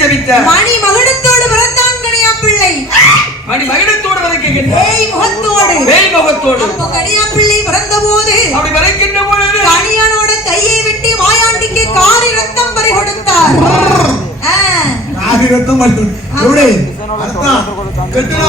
செபித்தார். மணி மகுடத்தோடு பிறந்தான் கனியா பிள்ளை. மணி மகுடத்தோடு பிறக்கின்றார். வேய் முகத்தோடு. வேய் முகத்தோடு. அப்போ கனியா பிள்ளை பிறந்தபோது அப்படி பிறக்கின்ற பொழுது கனியானோட கையை வெட்டி மாயாண்டிக்கு காரி ரத்தம் பறி கொடுத்தார். காரி ரத்தம் பறி. எப்படி? அர்த்தம் கெட்டுனா